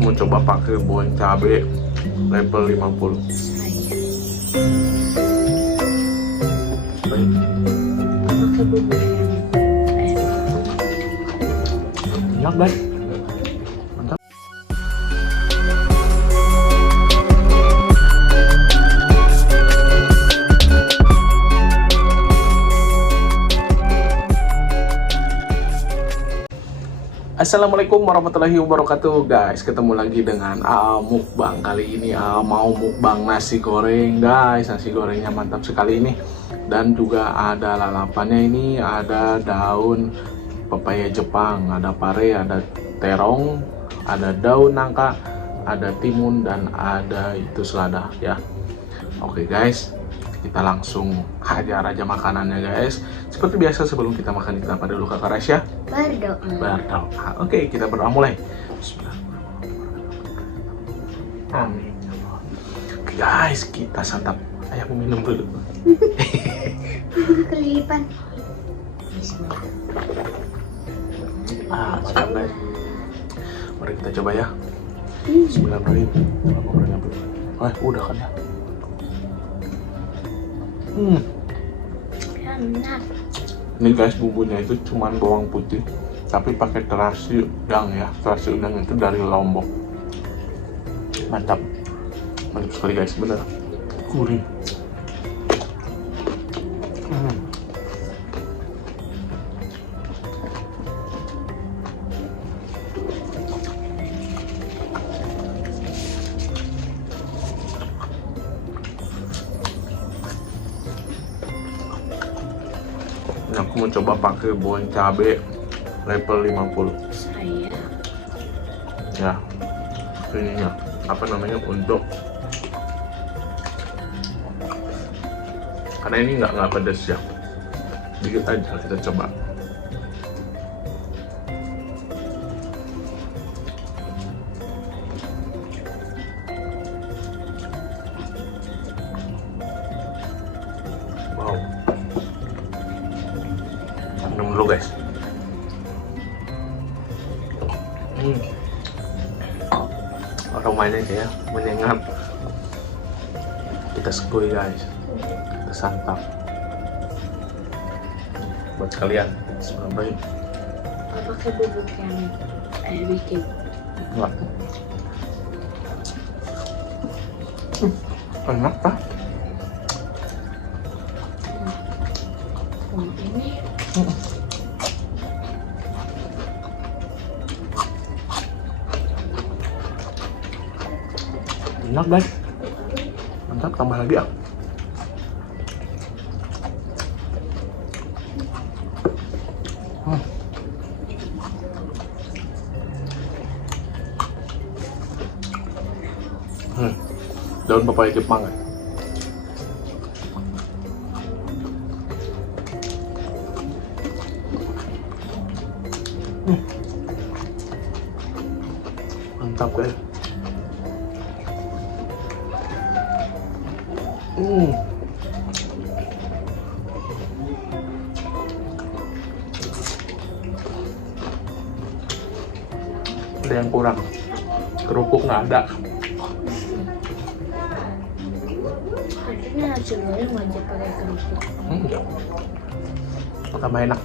mau coba pakai bawang cabe level 50. Pakai bubur Enak guys, mantap. Assalamualaikum warahmatullahi wabarakatuh guys. Ketemu lagi dengan mukbang. Kali ini mau mukbang nasi goreng guys. Nasi gorengnya mantap sekali ini. Dan juga ada lalapannya ini. Ada daun pepaya Jepang, ada pare, ada terong, ada daun nangka, ada timun, dan ada itu selada ya. Oke guys, kita langsung hajar aja makanannya guys. Seperti biasa sebelum kita makan, kita pada dulu kakak Rasya berdoa. Oke, kita berdoa mulai. Amin. Oke guys, kita santap. Ayo aku minum dulu. kelipan. Sedap guys. Mari kita coba ya. Bismillahirrahmanirrahim. Udah kan ya. Enak. Ini guys, bumbunya itu cuman bawang putih, tapi pakai terasi udang ya. Terasi udang itu dari Lombok. Mantap, mantap sekali guys, bener. Gurih. Aku mau coba pakai bawang cabe level 50 ya. Ininya apa namanya, untuk karena ini nggak pedas ya, dikit aja kita coba. Wow, minum dulu guys. Aromanya kayak menyengat. Kita sekui guys, kita santap buat kalian. Bismillahirrahmanirrahim. Pakai bubur yang bikin. Enggak. Enak kah? Ini Enak guys, mantap. Tambah lagi ya. Daun pepaya Jepang ya. Mantap guys. Ada yang kurang, kerupuk nggak ada. harusnya nasi goreng wajib pakai kerupuk. Tambah enak.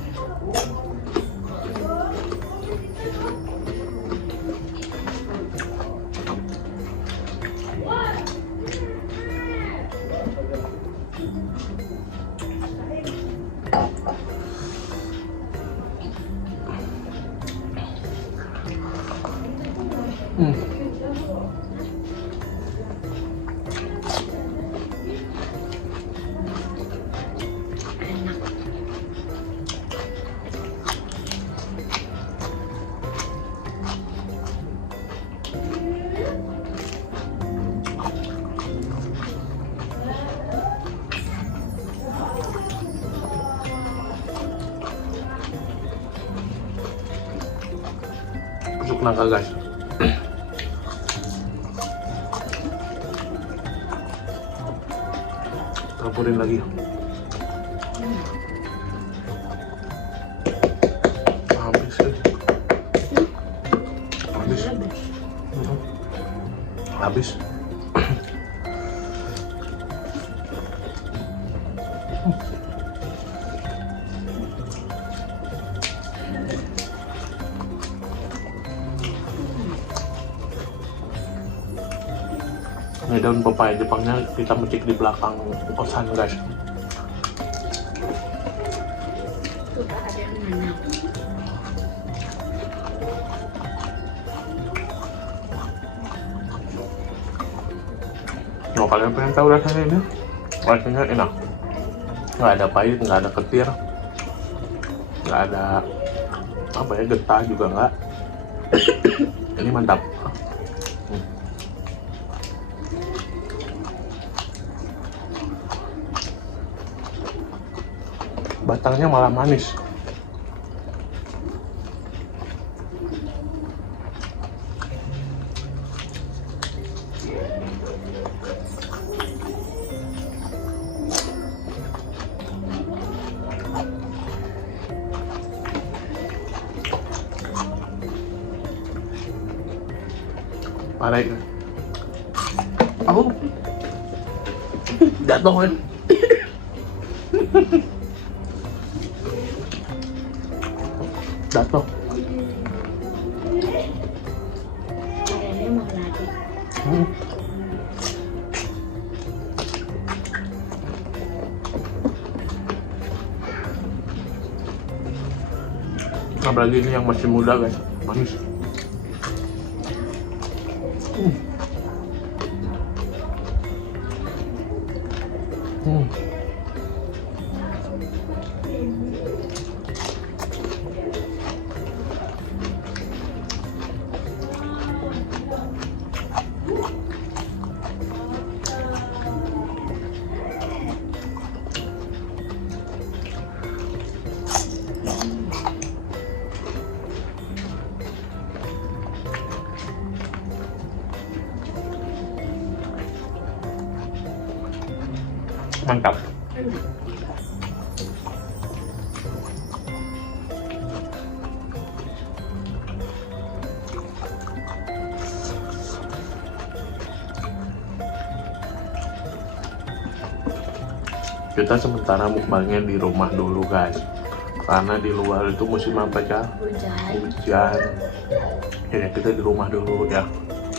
Tusuk nangka guys. Campurin lagi. Habis sih. Habis. habis. Ini daun pepaya Jepangnya kita mencik di belakang kosan guys. Tuh Pak, ada di mana? Kalau kalian pengen tahu rasanya ini, rasanya enak. Nggak ada pahit, nggak ada ketir, nggak ada apa ya, getah juga nggak. Ini mantap. Batangnya malah manis. Parah kan? Oh, jatuh kan? Jatuh. Kayaknya mau lagi. Apalagi ini yang masih muda guys, manis. Mantap. Kita sementara mukbangnya di rumah dulu guys, karena di luar itu musim apa ya? Hujan. Ya kita di rumah dulu ya.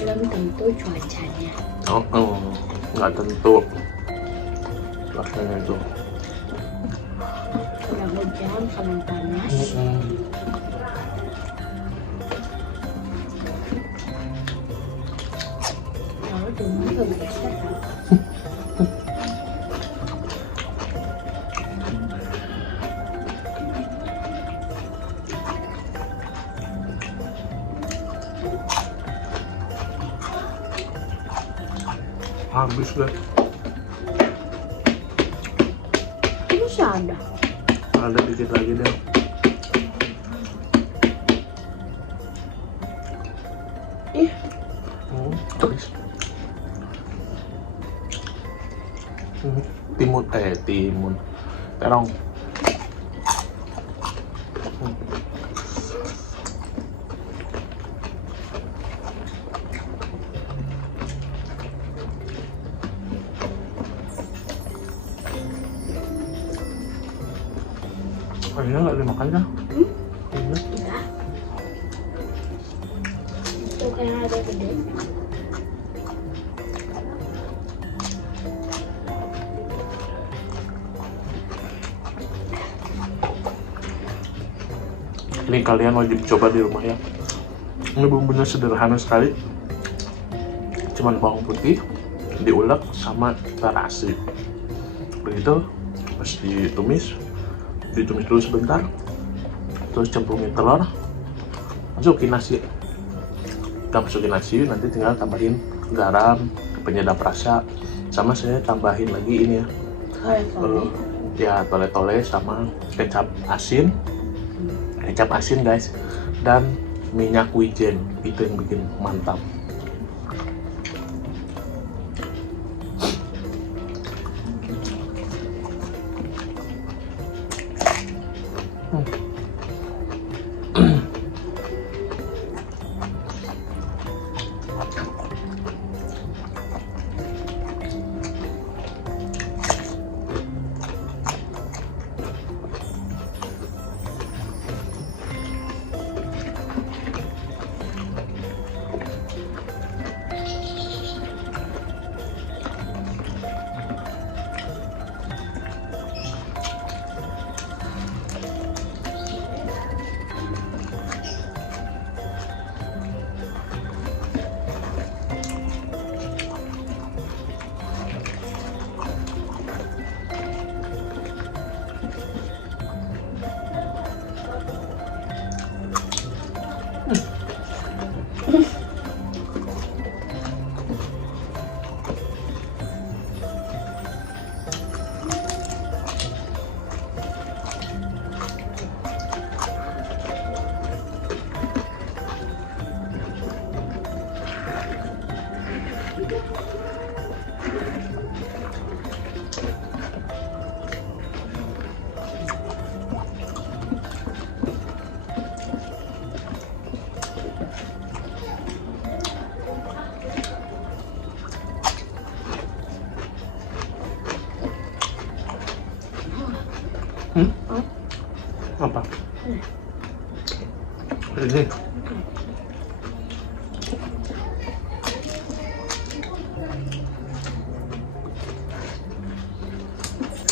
Belum tentu cuacanya. Nggak tentu. Rasanya itu. Kadang hujan, kadang panas. Kalau di rumah nggak bisa. Habis guys. Masih ada. Ada dikit lagi deh. Ih, Habis. Timun, timun. Terong. Akhirnya nggak dimakan ya? Iya. enggak. Tuh kayak ada gede. Ini kalian wajib coba di rumah ya. Ini bumbunya sederhana sekali. Cuman bawang putih diulek sama terasi. Begitu, pas ditumis dulu sebentar. Terus cemplungin telur, masukin nasi. Kita masukin nasi, nanti tinggal tambahin garam, penyedap rasa, sama saya tambahin lagi ini ya. Ya tole-tole sama kecap asin guys, dan minyak wijen. Itu yang bikin mantap. Apa? Ini.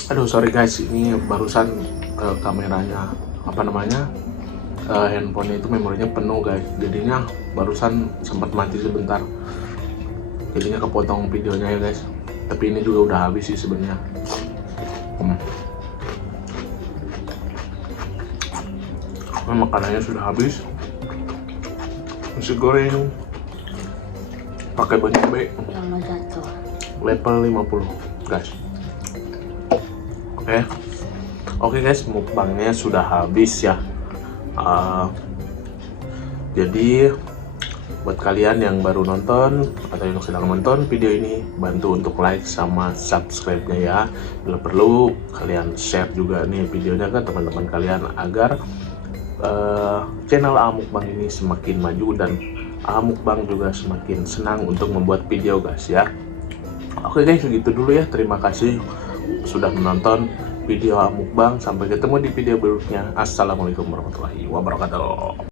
Aduh, sorry guys, ini barusan kameranya apa namanya, handphone itu memorinya penuh guys, jadinya barusan sempat mati sebentar, jadinya kepotong videonya ya guys. Tapi ini juga udah habis sih sebenarnya. Makanannya sudah habis, nasi goreng pakai banyak B Yang mau jatuh. level 50 guys. Oke guys, mukbangnya sudah habis ya. Jadi buat kalian yang baru nonton atau yang sedang nonton video ini, bantu untuk like sama subscribe-nya ya. Bila perlu kalian share juga nih videonya ke teman-teman kalian agar channel Mukbang ini semakin maju dan Mukbang juga semakin senang untuk membuat video guys ya. Oke guys, segitu dulu ya. Terima kasih sudah menonton video Mukbang. Sampai ketemu di video berikutnya. Assalamualaikum warahmatullahi wabarakatuh.